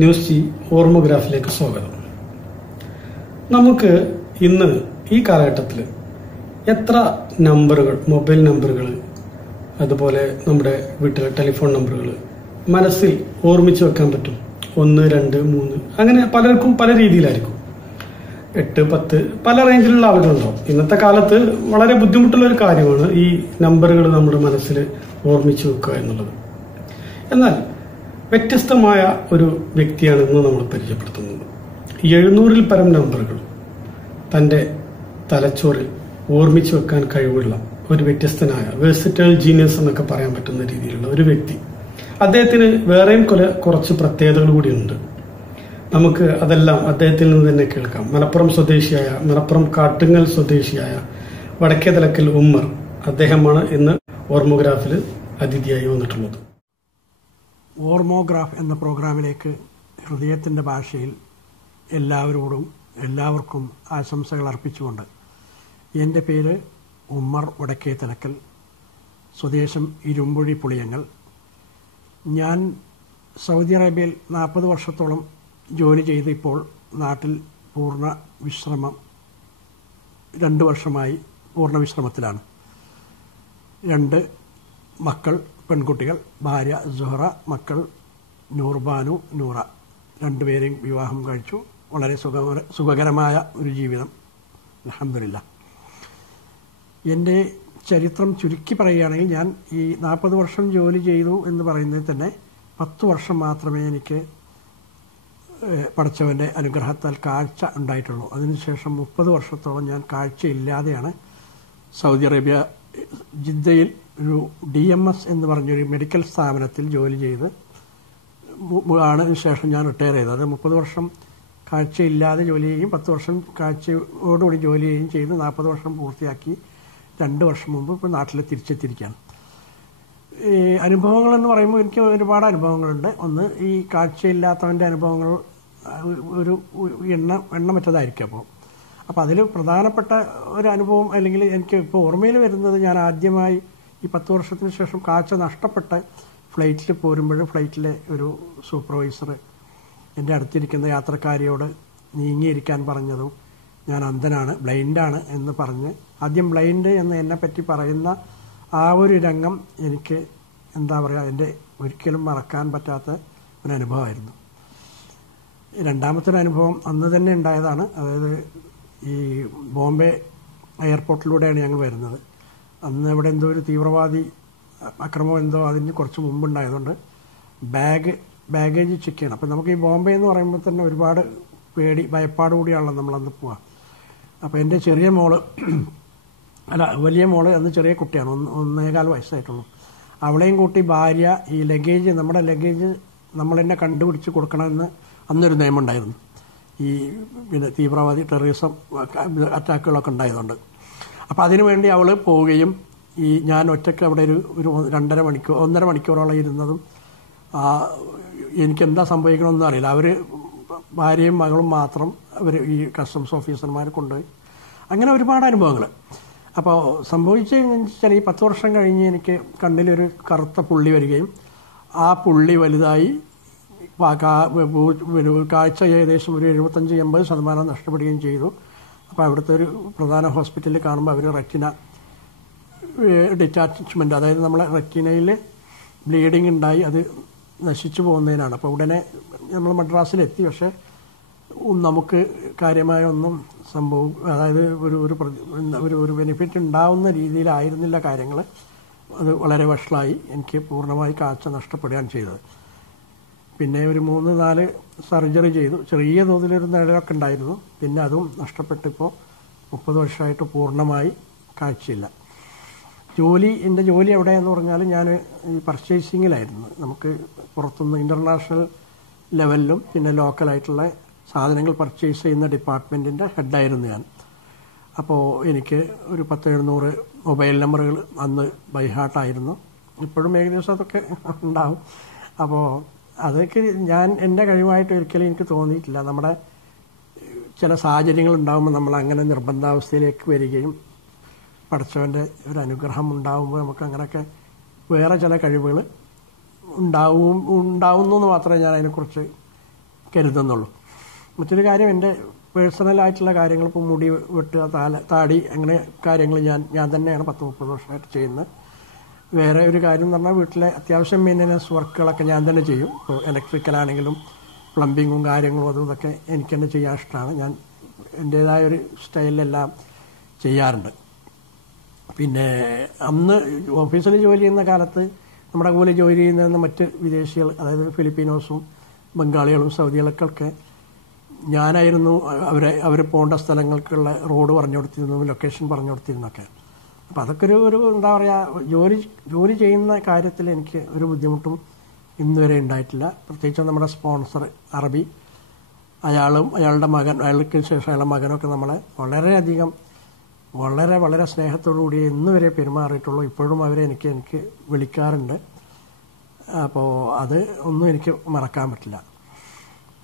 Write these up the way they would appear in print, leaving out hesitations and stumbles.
News G ഓർമ്മോഗ്രാഫിലേക്ക് സ്വാഗതം. നമുക്ക് ഇന്ന് ഈ കാലഘട്ടത്തിൽ എത്ര നമ്പറുകൾ, മൊബൈൽ നമ്പറുകൾ, അതുപോലെ നമ്മുടെ വീട്ടിലെ ടെലിഫോൺ നമ്പറുകൾ മനസ്സിൽ ഓർമ്മിച്ച് വെക്കാൻ പറ്റും? 1, 2, 3 അങ്ങനെ പലർക്കും പല രീതിയിലായിരിക്കും. 8, 10 പല റേഞ്ചിലുള്ള ആളുകളുണ്ടാവും. ഇന്നത്തെ കാലത്ത് വളരെ ബുദ്ധിമുട്ടുള്ള ഒരു കാര്യമാണ് ഈ നമ്പറുകൾ നമ്മുടെ മനസ്സിൽ ഓർമ്മിച്ച് വെക്കുക എന്നുള്ളത്. എന്നാൽ വ്യത്യസ്തമായ ഒരു വ്യക്തിയാണ് ഇന്ന് നമ്മൾ പരിചയപ്പെടുത്തുന്നത്. 700-ൽ പരം നമ്പറുകൾ തന്റെ തലച്ചോറിൽ ഓർമ്മിച്ചു വെക്കാൻ കഴിവുള്ള ഒരു വ്യത്യസ്തനായ വേഴ്സറ്റൈൽ ജീനിയസ് എന്നൊക്കെ പറയാൻ പറ്റുന്ന രീതിയിലുള്ള ഒരു വ്യക്തി. അദ്ദേഹത്തിന് വേറെയും കുറച്ച് പ്രത്യേകതകൾ കൂടിയുണ്ട്. നമുക്ക് അതെല്ലാം അദ്ദേഹത്തിൽ നിന്ന് തന്നെ കേൾക്കാം. മലപ്പുറം കാട്ടുങ്ങൽ സ്വദേശിയായ വടക്കേതലക്കൽ ഉമ്മർ, അദ്ദേഹമാണ് ഇന്ന് ഓർമ്മോഗ്രാഫിൽ അതിഥിയായി വന്നിട്ടുള്ളത്. ഓർമ്മോഗ്രാഫ് എന്ന പ്രോഗ്രാമിലേക്ക് ഹൃദയത്തിൻ്റെ ഭാഷയിൽ എല്ലാവർക്കും ആശംസകൾ അർപ്പിച്ചുകൊണ്ട്, എൻ്റെ പേര് ഉമ്മർ വടക്കേതലക്കൽ, സ്വദേശം ഇരുമ്പുഴി പുളിയങ്ങൽ. ഞാൻ സൗദി അറേബ്യയിൽ 40 വർഷത്തോളം ജോലി ചെയ്ത് ഇപ്പോൾ നാട്ടിൽ പൂർണ്ണ വിശ്രമം, 2 വർഷമായി പൂർണ്ണ വിശ്രമത്തിലാണ്. 2 മക്കൾ, പെൺകുട്ടികൾ, ഭാര്യ സുഹറ, മക്കൾ നൂർബാനു, നൂറ. 2 പേരെയും വിവാഹം കഴിച്ചു. വളരെ സുഖകരമായ ഒരു ജീവിതം, അൽഹംദുലില്ലാഹ്. എൻ്റെ ചരിത്രം ചുരുക്കി പറയുകയാണെങ്കിൽ, ഞാൻ ഈ 40 വർഷം ജോലി ചെയ്തു എന്ന് പറയുന്നതിൽ തന്നെ 10 വർഷം മാത്രമേ എനിക്ക് പടച്ചവൻ്റെ അനുഗ്രഹത്താൽ കാഴ്ച ഉണ്ടായിട്ടുള്ളൂ. അതിനുശേഷം 30 വർഷത്തോളം ഞാൻ കാഴ്ചയില്ലാതെയാണ് സൗദി അറേബ്യ ജിദ്ദയിൽ ഒരു DMS എന്ന് പറഞ്ഞൊരു മെഡിക്കൽ സ്ഥാപനത്തിൽ ജോലി ചെയ്ത് ആണ് ശേഷം ഞാൻ റിട്ടയർ ചെയ്തത്. അത് 30 വർഷം കാഴ്ചയില്ലാതെ ജോലി ചെയ്യുകയും 10 വർഷം കാഴ്ചയോടുകൂടി ജോലി ചെയ്യുകയും ചെയ്ത് 40 വർഷം പൂർത്തിയാക്കി 2 വർഷം മുമ്പ് ഇപ്പോൾ നാട്ടിൽ തിരിച്ചെത്തിയിരിക്കുകയാണ്. ഈ അനുഭവങ്ങളെന്ന് പറയുമ്പോൾ എനിക്ക് ഒരുപാട് അനുഭവങ്ങളുണ്ട്. ഒന്ന്, ഈ കാഴ്ചയില്ലാത്തവൻ്റെ അനുഭവങ്ങൾ ഒരു എണ്ണമറ്റതായിരിക്കും. അപ്പോൾ അതിൽ പ്രധാനപ്പെട്ട ഒരു അനുഭവം, അല്ലെങ്കിൽ എനിക്ക് ഇപ്പോൾ ഓർമ്മയിൽ വരുന്നത്, ഞാൻ ആദ്യമായി ഈ 10 വർഷത്തിന് ശേഷം കാഴ്ച നഷ്ടപ്പെട്ട് ഫ്ലൈറ്റിൽ പോരുമ്പോൾ ഫ്ലൈറ്റിലെ ഒരു സൂപ്പർവൈസർ എൻ്റെ അടുത്തിരിക്കുന്ന യാത്രക്കാരിയോട് നീങ്ങിയിരിക്കാൻ പറഞ്ഞതും, ഞാൻ അന്ധനാണ്, ബ്ലൈൻഡാണ് എന്ന് പറഞ്ഞ് ആദ്യം ബ്ലൈൻഡ് എന്ന് എന്നെപ്പറ്റി പറയുന്ന ആ ഒരു രംഗം എനിക്ക് എന്താ പറയുക, എൻ്റെ ഒരിക്കലും മറക്കാൻ പറ്റാത്ത ഒരു അനുഭവമായിരുന്നു. രണ്ടാമത്തെ ഒരു അനുഭവം അന്ന് തന്നെ ഉണ്ടായതാണ്. അതായത് ഈ ബോംബെ എയർപോർട്ടിലൂടെയാണ് ഞങ്ങൾ വരുന്നത്. അന്ന് ഇവിടെ എന്തോ ഒരു തീവ്രവാദി അക്രമം എന്തോ അതിന് കുറച്ച് മുമ്പുണ്ടായതുകൊണ്ട് ബാഗേജ് ചെക്ക് ചെയ്യണം. അപ്പം നമുക്ക് ഈ ബോംബെ എന്ന് പറയുമ്പോൾ തന്നെ ഒരുപാട് ഭയപ്പാട് കൂടിയാണല്ലോ നമ്മളന്ന് പോവുക. അപ്പോൾ എൻ്റെ വലിയ മോള് അന്ന് ചെറിയ കുട്ടിയാണ്, 1.25 വയസ്സായിട്ടുള്ളൂ. അവളെയും കൂട്ടി ഭാര്യ, ഈ നമ്മുടെ ലഗേജ് നമ്മൾ തന്നെ കണ്ടുപിടിച്ച് കൊടുക്കണമെന്ന് അന്നൊരു നിയമമുണ്ടായിരുന്നു. ഈ തീവ്രവാദി ടെററിസം അറ്റാക്കുകളൊക്കെ ഉണ്ടായതുകൊണ്ട്. അപ്പോൾ അതിനുവേണ്ടി അവൾ പോവുകയും ഞാൻ ഒറ്റയ്ക്ക് അവിടെ ഒരു 1.5 മണിക്കൂറോളം ഇരുന്നതും, എനിക്കെന്താ സംഭവിക്കണമെന്നും അറിയില്ല. അവർ ഭാര്യയും മകളും മാത്രം ഈ കസ്റ്റംസ് ഓഫീസർമാരെ കൊണ്ടുപോയി. അങ്ങനെ ഒരുപാട് അനുഭവങ്ങൾ. അപ്പോൾ സംഭവിച്ചതെന്ന് വെച്ചാൽ, ഈ 10 വർഷം കഴിഞ്ഞ് എനിക്ക് കണ്ണിലൊരു കറുത്ത പുള്ളി വരികയും ആ പുള്ളി വലുതായി കാഴ്ച ഏകദേശം ഒരു 75-80% നഷ്ടപ്പെടുകയും ചെയ്തു. അപ്പോൾ അവിടുത്തെ ഒരു പ്രധാന ഹോസ്പിറ്റലിൽ കാണുമ്പോൾ അവർ റെറ്റിന ഡിറ്റാച്ച്മെൻറ്റ്, അതായത് നമ്മളെ റെറ്റിനയിൽ ബ്ലീഡിങ് ഉണ്ടായി അത് നശിച്ചു പോകുന്നതിനാണ്. അപ്പോൾ ഉടനെ നമ്മൾ മദ്രാസിലെത്തി. പക്ഷേ നമുക്ക് കാര്യമായ ഒന്നും അതായത് ഒരു ബെനിഫിറ്റ് ഉണ്ടാവുന്ന രീതിയിലായിരുന്നില്ല കാര്യങ്ങൾ. അത് വളരെ വഷളായി. എനിക്ക് പൂർണ്ണമായി കാഴ്ച നഷ്ടപ്പെടുകയാണ് ചെയ്തത്. പിന്നെ ഒരു 3-4 സർജറി ചെയ്തു. ചെറിയ തോതിലൊരു നിഴലൊക്കെ ഉണ്ടായിരുന്നു. പിന്നെ അതും നഷ്ടപ്പെട്ടിപ്പോൾ 30 വർഷമായിട്ട് പൂർണ്ണമായി കാഴ്ചയില്ല. എൻ്റെ ജോലി എവിടെയെന്ന് പറഞ്ഞാൽ, ഞാൻ ഈ പർച്ചേസിങ്ങിലായിരുന്നു. നമുക്ക് പുറത്തുനിന്ന് ഇൻ്റർനാഷണൽ ലെവലിലും പിന്നെ ലോക്കലായിട്ടുള്ള സാധനങ്ങൾ പർച്ചേസ് ചെയ്യുന്ന ഡിപ്പാർട്ട്മെൻറ്റിൻ്റെ ഹെഡായിരുന്നു ഞാൻ. അപ്പോൾ എനിക്ക് ഒരു 10-700 മൊബൈൽ നമ്പറുകൾ അന്ന് ബൈ ഹാർട്ടായിരുന്നു. ഇപ്പോഴും ഏകദേശം അതൊക്കെ ഉണ്ടാവും. അപ്പോൾ അതൊക്കെ എൻ്റെ കഴിവായിട്ട് ഒരിക്കലും എനിക്ക് തോന്നിയിട്ടില്ല. നമ്മുടെ ചില സാഹചര്യങ്ങൾ ഉണ്ടാകുമ്പോൾ നമ്മൾ അങ്ങനെ നിർബന്ധാവസ്ഥയിലേക്ക് വരികയും പടച്ചവൻ്റെ ഒരു അനുഗ്രഹം ഉണ്ടാകുമ്പോൾ നമുക്ക് അങ്ങനെയൊക്കെ വേറെ ചില കഴിവുകൾ ഉണ്ടാവുന്നു എന്ന് മാത്രമേ ഞാൻ അതിനെക്കുറിച്ച് കരുതുന്നുള്ളൂ. മറ്റൊരു കാര്യം, എൻ്റെ പേഴ്സണലായിട്ടുള്ള കാര്യങ്ങൾ, ഇപ്പോൾ മുടി വെട്ടുക, താടി, അങ്ങനെ കാര്യങ്ങൾ ഞാൻ തന്നെയാണ് 10-30 വർഷമായിട്ട് ചെയ്യുന്നത്. വേറെ ഒരു കാര്യം എന്ന് പറഞ്ഞാൽ വീട്ടിലെ അത്യാവശ്യം മെയിൻ്റനൻസ് വർക്കുകളൊക്കെ ഞാൻ തന്നെ ചെയ്യും. ഇപ്പോൾ ഇലക്ട്രിക്കലാണെങ്കിലും പ്ലംബിങ്ങും കാര്യങ്ങളും അതും ഇതൊക്കെ എനിക്ക് തന്നെ ചെയ്യാൻ ഇഷ്ടമാണ്. ഞാൻ എൻ്റേതായൊരു സ്റ്റൈലിലെല്ലാം ചെയ്യാറുണ്ട്. പിന്നെ അന്ന് ഓഫീസിൽ ജോലി ചെയ്യുന്ന കാലത്ത് നമ്മുടെ പോലെ ജോലി ചെയ്യുന്ന മറ്റ് വിദേശികൾ, അതായത് ഫിലിപ്പീനോസും ബംഗാളികളും സൗദികളൊക്കെ ഞാനായിരുന്നു അവർ പോകേണ്ട സ്ഥലങ്ങൾക്കുള്ള റോഡ് പറഞ്ഞു കൊടുത്തിരുന്നു, ലൊക്കേഷൻ പറഞ്ഞു കൊടുത്തിരുന്നൊക്കെ. അപ്പം അതൊക്കെ ഒരു എന്താ പറയുക, ജോലി ചെയ്യുന്ന കാര്യത്തിൽ എനിക്ക് ഒരു ബുദ്ധിമുട്ടും ഇന്നുവരെ ഉണ്ടായിട്ടില്ല. പ്രത്യേകിച്ച് നമ്മുടെ സ്പോൺസർ അറബി, അയാളും അയാളുടെ മകൻ, അയാൾക്ക് ശേഷം അയാളുടെ മകനൊക്കെ നമ്മളെ വളരെയധികം വളരെ സ്നേഹത്തോടുകൂടി ഇന്നുവരെ പെരുമാറിയിട്ടുള്ളൂ. ഇപ്പോഴും അവരെ എനിക്ക് വിളിക്കാറുണ്ട്. അപ്പോൾ അത് ഒന്നും എനിക്ക് മറക്കാൻ പറ്റില്ല.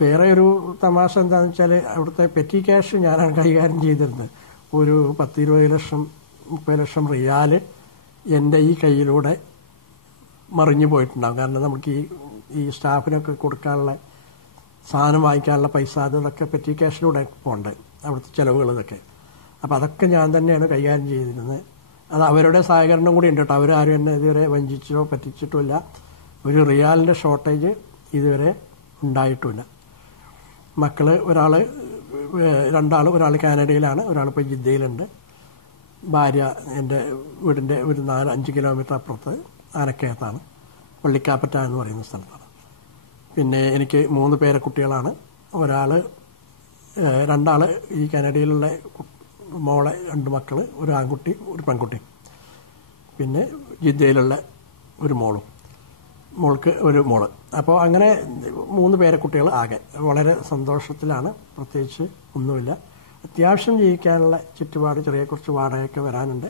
വേറെ ഒരു തമാശ എന്താണെന്ന് വെച്ചാൽ, അവിടുത്തെ പെറ്റി ക്യാഷ് ഞാനാണ് കൈകാര്യം ചെയ്തിരുന്നത്. ഒരു 10-20 ലക്ഷം 30 ലക്ഷം റിയാൽ എൻ്റെ ഈ കയ്യിലൂടെ മറിഞ്ഞു പോയിട്ടുണ്ടാകും. കാരണം നമുക്ക് ഈ സ്റ്റാഫിനൊക്കെ കൊടുക്കാനുള്ള സാധനം വാങ്ങിക്കാനുള്ള പൈസ അതൊക്കെ പെറ്റി ക്യാഷിലൂടെ പോകണ്ടേ, അവിടുത്തെ ചിലവുകൾ ഇതൊക്കെ. അപ്പോൾ അതൊക്കെ ഞാൻ തന്നെയാണ് കൈകാര്യം ചെയ്തിരുന്നത്. അത് അവരുടെ സഹകരണം കൂടി ഉണ്ട് കേട്ടോ. അവരാരും എന്നെ ഇതുവരെ വഞ്ചിച്ചോ പറ്റിച്ചിട്ടോ ഇല്ല. ഒരു റിയാലിൻ്റെ ഷോർട്ടേജ് ഇതുവരെ ഉണ്ടായിട്ടുമില്ല. മക്കൾ രണ്ടാൾ കാനഡയിലാണ്, ഒരാളിപ്പോൾ ജിദ്ദയിലുണ്ട്. ഭാര്യ എൻ്റെ വീടിൻ്റെ ഒരു 4-5 കിലോമീറ്റർ അപ്പുറത്ത് ആനക്കയത്താണ്, പള്ളിക്കാപ്പറ്റ എന്ന് പറയുന്ന സ്ഥലത്താണ്. പിന്നെ എനിക്ക് 3 പേരക്കുട്ടികളാണ്. 2 ഈ കാനഡയിലുള്ള മോളെ 2 മക്കൾ, ഒരു ആൺകുട്ടി ഒരു പെൺകുട്ടി. പിന്നെ ജിദ്ദയിലുള്ള ഒരു മോൾക്ക് ഒരു മോള്. അപ്പോൾ അങ്ങനെ 3 പേരക്കുട്ടികൾ ആകെ. വളരെ സന്തോഷത്തിലാണ്. പ്രത്യേകിച്ച് ഒന്നുമില്ല. അത്യാവശ്യം ജീവിക്കാനുള്ള ചുറ്റുപാട്, ചെറിയ കുറച്ച് വാടകയൊക്കെ വരാനുണ്ട്.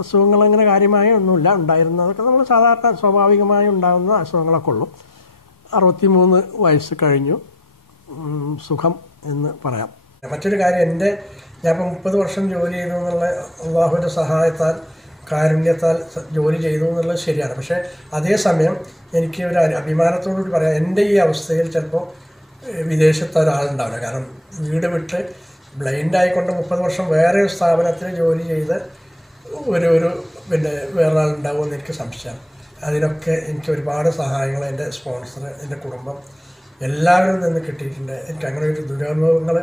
അസുഖങ്ങൾ അങ്ങനെ കാര്യമായി ഒന്നുമില്ല. ഉണ്ടായിരുന്നതൊക്കെ നമ്മൾ സാധാരണ സ്വാഭാവികമായി ഉണ്ടാകുന്ന അസുഖങ്ങളൊക്കെ ഉള്ളൂ. 63 വയസ്സ് കഴിഞ്ഞു. സുഖം എന്ന് പറയാം. മറ്റൊരു കാര്യം, ഞാനിപ്പോൾ 30 വർഷം ജോലി ചെയ്തു എന്നുള്ള അള്ളാഹുവിൻ്റെ സഹായത്താൽ, കാരുണ്യത്താൽ ജോലി ചെയ്തു എന്നുള്ളത് ശരിയാണ്. പക്ഷേ അതേസമയം എനിക്ക് ഒരു അഭിമാനത്തോടുകൂടി പറയാം, എൻ്റെ ഈ അവസ്ഥയിൽ ചിലപ്പോൾ വിദേശത്ത് ഒരാളുണ്ടാവില്ല. കാരണം വീട് വിട്ട് ബ്ലൈൻഡായിക്കൊണ്ട് 30 വർഷം വേറെ ഒരു സ്ഥാപനത്തിൽ ജോലി ചെയ്ത് പിന്നെ വേറൊരാളുണ്ടാവുമെന്ന് എനിക്ക് സംശയമാണ്. അതിനൊക്കെ എനിക്ക് ഒരുപാട് സഹായങ്ങൾ എൻ്റെ സ്പോൺസർ, എൻ്റെ കുടുംബം എല്ലാവരും നിന്ന് കിട്ടിയിട്ടുണ്ട്. എനിക്ക് അങ്ങനെ ഒരു ദുരനുഭവങ്ങൾ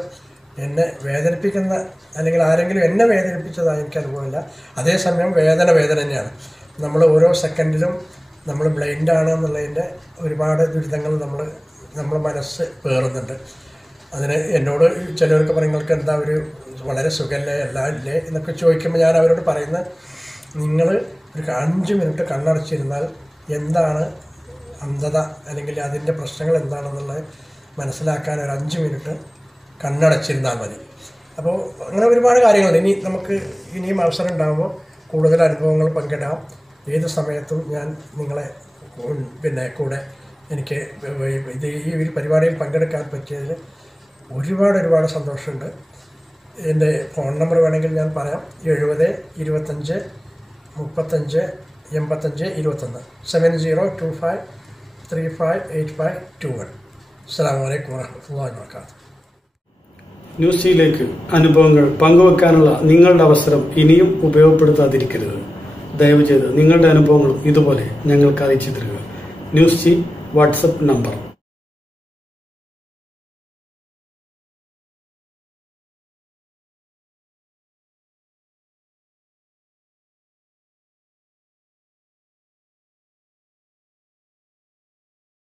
എന്നെ വേദനിപ്പിക്കുന്ന, അല്ലെങ്കിൽ ആരെങ്കിലും എന്നെ വേദനിപ്പിച്ചതായി എനിക്ക് അനുഭവമില്ല. അതേസമയം വേദന തന്നെയാണ്. നമ്മൾ ഓരോ സെക്കൻഡിലും നമ്മൾ ബ്ലൈൻഡാണ് എന്നുള്ളതിൻ്റെ ഒരുപാട് ദുരിതങ്ങൾ നമ്മളെ മനസ്സ് പേറുന്നുണ്ട്. അതിന് എന്നോട് ചിലവർക്ക് പറയുന്നവർക്ക് എന്താ വളരെ സുഖമല്ലേ, എല്ലാം ഇല്ലേ എന്നൊക്കെ ചോദിക്കുമ്പോൾ ഞാൻ അവരോട് പറയുന്നത്, നിങ്ങൾ ഒരു 5 മിനിറ്റ് കണ്ണടച്ചിരുന്നാൽ എന്താണ് അന്ധത, അല്ലെങ്കിൽ അതിൻ്റെ പ്രശ്നങ്ങൾ എന്താണെന്നുള്ളത് മനസ്സിലാക്കാൻ ഒരു 5 മിനിറ്റ് കണ്ണടച്ചിരുന്നാൽ മതി. അപ്പോൾ അങ്ങനെ ഒരുപാട് കാര്യങ്ങളുണ്ട്. നമുക്ക് ഇനിയും അവസരം ഉണ്ടാകുമ്പോൾ കൂടുതൽ അനുഭവങ്ങൾ പങ്കിടാം. ഏത് സമയത്തും ഞാൻ നിങ്ങളെ കൂടെ എനിക്ക് ഈ പരിപാടിയിൽ പങ്കെടുക്കാൻ പറ്റിയതിൽ ഒരുപാട് സന്തോഷമുണ്ട്. എൻ്റെ ഫോൺ നമ്പർ വേണമെങ്കിൽ ഞാൻ പറയാം. 70 25 35 85 21 7025358521. അസ്സലാമു അലൈക്കും വറഹ്മത്തുള്ളാഹി വബറകാതുഹു. ന്യൂസ് അനുഭവങ്ങൾ പങ്കുവെക്കാനുള്ള നിങ്ങളുടെ അവസരം ഇനിയും ഉപയോഗപ്പെടുത്താതിരിക്കരുത്. ദയവ് ചെയ്ത് നിങ്ങളുടെ അനുഭവങ്ങളും ഇതുപോലെ ഞങ്ങൾക്ക് അറിയിച്ചു തരിക. News WhatsApp number